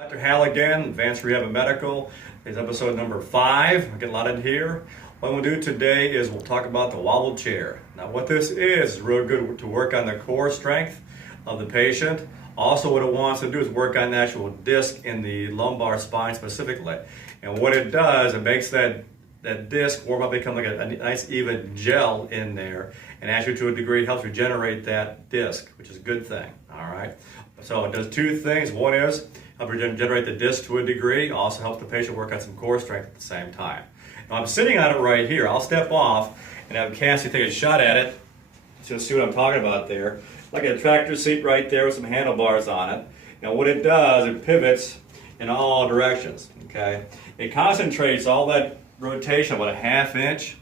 Dr. Hal again, Advanced Rehab Medical. It's episode number 5. I get a lot in here. What we'll do today is we'll talk about the Wobble Chair. Now what this is real good to work on the core strength of the patient. Also what it wants to do is work on the actual disc in the lumbar spine specifically. And what it does, it makes that disc warm up, become like a nice even gel in there, and actually to a degree helps regenerate that disc, which is a good thing. All right. So it does two things. One is help regenerate the disc to a degree, also help the patient work on some core strength at the same time. Now I'm sitting on it right here. I'll step off and have Cassie take a shot at it to see what I'm talking about there. Like a tractor seat right there with some handlebars on it. Now what it does, it pivots in all directions. Okay. It concentrates all that rotation about a ½ inch,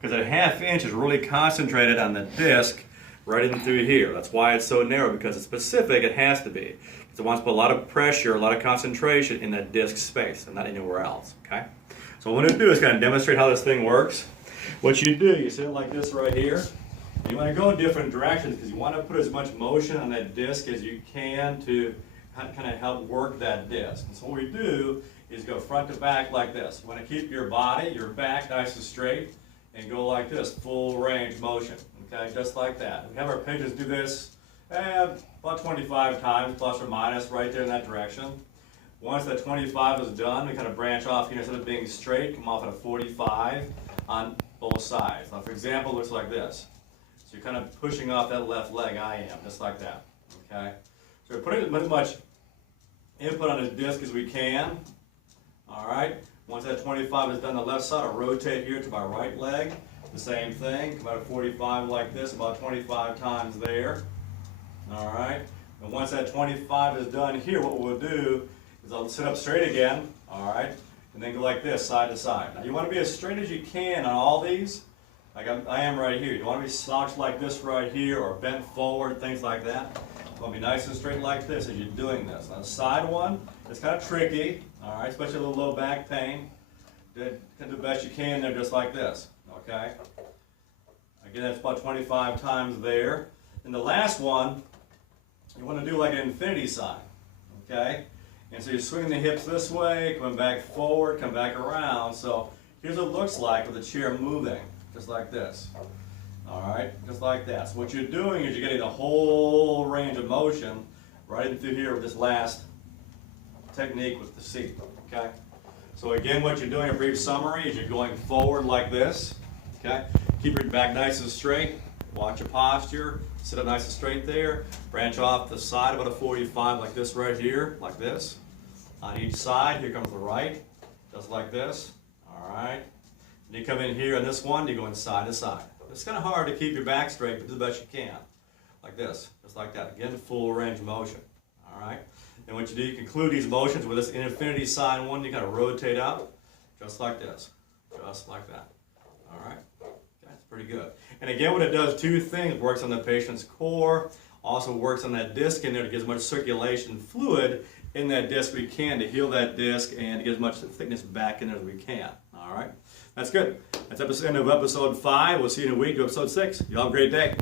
because a ½ inch is really concentrated on the disc right in through here. That's why it's so narrow, because it's specific. It has to be, because it wants to put a lot of pressure, a lot of concentration in that disc space and not anywhere else. Okay, so what I'm going to do is kind of demonstrate how this thing works. What you do, you sit it like this right here. You want to go in different directions because you want to put as much motion on that disc as you can to kind of help work that disc. And so what we do is go front to back like this. You want to keep your body, your back nice and straight, and go like this, full range motion. Okay, just like that. We have our patients do this about 25 times, plus or minus, right there in that direction. Once that 25 is done, we kind of branch off here. Instead of being straight, come off at a 45 on both sides. Now, for example, it looks like this. So you're kind of pushing off that left leg, I am, just like that. Okay, so we're putting as much input on the disc as we can. All right, once that 25 is done, the left side, I'll rotate here to my right leg. The same thing, come out at 45 like this, about 25 times there. All right, and once that 25 is done here, what we'll do is I'll sit up straight again, all right, and then go like this, side to side. Now you want to be as straight as you can on all these, like I am right here. You want to be slouched like this right here, or bent forward, things like that. You want to be nice and straight like this as you're doing this. Now the side one, it's kind of tricky, all right, especially a little low back pain. Do the best you can there, just like this, okay? Again, that's about 25 times there. And the last one, you want to do like an infinity sign, okay? And so you're swinging the hips this way, coming back forward, come back around. So here's what it looks like with the chair moving, just like this. All right, just like that. So what you're doing is you're getting the whole range of motion right in through here with this last technique with the seat, okay? So again, what you're doing, a brief summary, is you're going forward like this, okay? Keep your back nice and straight, watch your posture, sit up nice and straight there, branch off the side about a 45 like this right here, like this. On each side, here comes the right, just like this, all right? And you come in here on this one, you're going side to side. It's kind of hard to keep your back straight, but do the best you can. Like this, just like that. Again, full range of motion. All right? And what you do, you conclude these motions with this infinity sign one. You kind of rotate out, just like this. Just like that. All right? Okay, that's pretty good. And again, what it does, two things. Works on the patient's core, also works on that disc in there to get as much circulation fluid in that disc we can to heal that disc and to get as much thickness back in there as we can. All right? That's good. That's end of episode 5. We'll see you in a week to episode 6. You all have a great day.